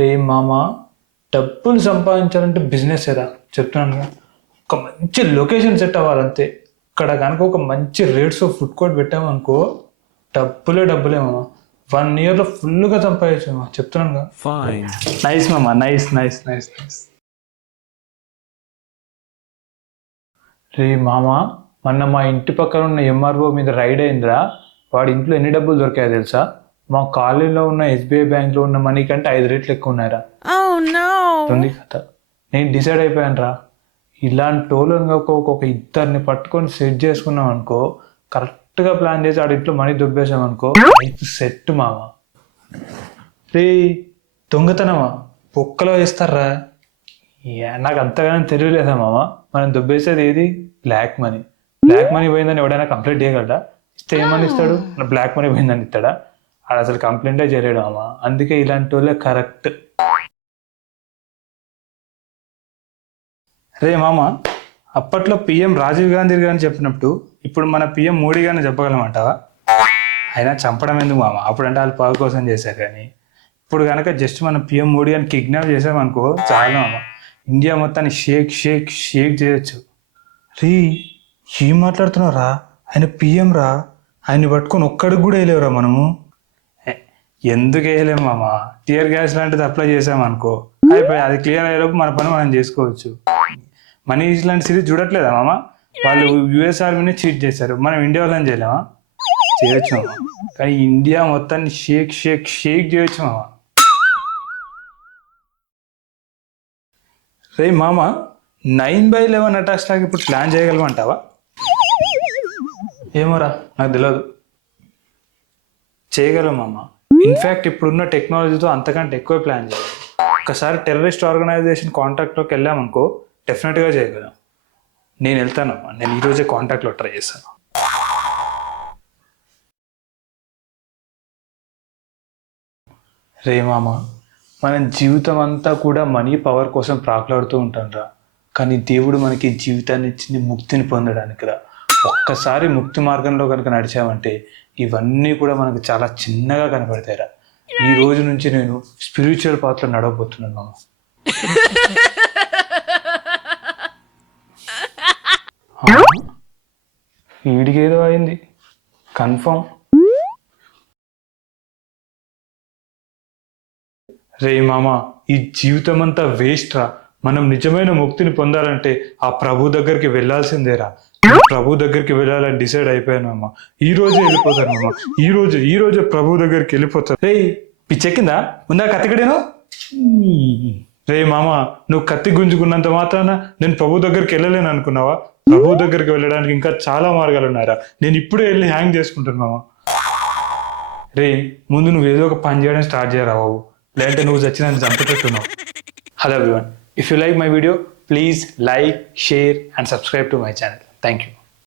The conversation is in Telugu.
రే మామ, డబ్బులు సంపాదించాలంటే బిజినెస్ ఏరా చెప్తున్నాను కదా. ఒక మంచి లొకేషన్ సెట్ అవ్వాలంతే. ఇక్కడ కనుక ఒక మంచి రేట్స్ ఆఫ్ ఫుడ్ కోర్ట్ పెట్టామనుకో, డబ్బులే మామ. 1 yearలో ఫుల్గా సంపాదించు మామ, చెప్తున్నాను కదా. నైస్ మామ, నైస్. రే మామ, మొన్న మా ఇంటి పక్కన ఉన్న ఎంఆర్ఓ మీద రైడ్ అయిందిరా. వాడి ఇంట్లో ఎన్ని డబ్బులు దొరికాయో తెలుసా? మా కాలేజీలో ఉన్న ఎస్బీఐ బ్యాంక్లో ఉన్న మనీ కంటే 5 రెట్లు ఎక్కువ ఉన్నారా. ఉంది కథ. నేను డిసైడ్ అయిపోయాను రా, ఇలాంటి వాళ్ళని ఒక ఇద్దరిని పట్టుకొని సెట్ చేసుకున్నాం అనుకో, కరెక్ట్గా ప్లాన్ చేసి ఆడి ఇంట్లో మనీ దొబ్బేసాం అనుకో, లైఫ్ సెట్ మామ. రే దొంగతనమా పొక్కలో వేస్తారా? నాకు అంతగానో తెలియలేదా మామ. మనం దొబ్బేసేది ఏది? బ్లాక్ మనీ పోయిందని ఎవడైనా కంప్లైంట్ చేయగలరా? ఇస్తే ఏమని ఇస్తాడు? బ్లాక్ మనీ పోయిందని ఇస్తాడా? అది అసలు కంప్లైంటే చేయలేడు మామ. అందుకే ఇలాంటి వాళ్ళే కరెక్ట్. రే మామ, అప్పట్లో పిఎం రాజీవ్ గాంధీ గారిని చెప్పినప్పుడు ఇప్పుడు మన పిఎం మోడీ గారిని చెప్పగలమంటావా? అయినా చంపడం ఎందుకు మామ, అప్పుడంటే వాళ్ళు పవర్ కోసం చేశారు. కానీ ఇప్పుడు కనుక జస్ట్ మనం పిఎం మోడీ గారిని కిడ్నాప్ చేసామనుకో చాలా మామ, ఇండియా మొత్తాన్ని షేక్ చేయొచ్చు. రీ ఏం మాట్లాడుతున్నావురా? ఆయన పిఎం రా, ఆయన్ని పట్టుకొని ఒక్కడికి కూడా వేయలేవురా మనము. ఎందుకు వేయలేము మామ, టియర్ గ్యాస్ లాంటిది అప్లై చేసామనుకో అయిపోయి, అది క్లియర్ అయ్యేలోపు మన పని మనం చేసుకోవచ్చు. మనీ ఇలాంటి సిరీస్ చూడట్లేదా మామ? వాళ్ళు యుఎస్ ఆర్మీని చీట్ చేశారు, మనం ఇండియా వాళ్ళని చేయలేమా? చేయొచ్చు మామ. కానీ ఇండియా మొత్తాన్ని షేక్ చేయొచ్చు మామ. రే మామ, 9/11 అటాక్స్ లాగా ఇప్పుడు ప్లాన్ చేయగలమంటావా? ఏమోరా, నాకు తెలియదు. చేయగలం మామ. ఇన్ఫ్యాక్ట్ ఇప్పుడున్న టెక్నాలజీతో అంతకంటే ఎక్కువ ప్లాన్ చేయాలి. ఒకసారి టెర్రరిస్ట్ ఆర్గనైజేషన్ కాంటాక్ట్లోకి వెళ్ళామనుకో డెఫినెట్గా చేయగలం. నేను వెళ్తాను, నేను ఈరోజే కాంటాక్ట్లో ట్రై చేస్తాను. రే మామ, మన జీవితం అంతా కూడా మనీ పవర్ కోసం ప్రాకులాడుతూ ఉంటాం రా. కానీ దేవుడు మనకి జీవితాన్ని ఇచ్చింది ముక్తిని పొందడానికి రా. ఒక్కసారి ముక్తి మార్గంలో కనుక నడిచామంటే ఇవన్నీ కూడా మనకు చాలా చిన్నగా కనపడతాయిరా. ఈ రోజు నుంచి నేను స్పిరిచువల్ పాత్రలో నడవబోతున్నాను మామ. వీడికి ఏదో అయింది కన్ఫర్మ్. రే మామ, ఈ జీవితం అంతా వేస్ట్ రా. మనం నిజమైన ముక్తిని పొందాలంటే ఆ ప్రభు దగ్గరికి వెళ్ళాల్సిందేరా. ప్రభు దగ్గరికి వెళ్ళాలని డిసైడ్ అయిపోయాను అమ్మ. ఈ రోజే వెళ్ళిపోతాను అమ్మ. ఈ రోజే ప్రభు దగ్గరికి వెళ్ళిపోతాను. రే పిచ్చెక్కిందా? ఉందా కత్తికడేను? రే మామ, నువ్వు కత్తి గుంజుకున్నంత మాత్రాన నేను ప్రభు దగ్గరికి వెళ్ళలేను అనుకున్నావా? ప్రభు దగ్గరికి వెళ్ళడానికి ఇంకా చాలా మార్గాలు ఉన్నారా. నేను ఇప్పుడే వెళ్ళి హ్యాంగ్ చేసుకుంటాను మామ. రే ముందు నువ్వు ఏదో ఒక పని చేయడం స్టార్ట్ చేయరా బాబు, లేదంటే నువ్వు చచ్చినంత చంపేటట్టున్నావు. Hello everyone, if you like my video, please like, share and subscribe to my channel. Thank you.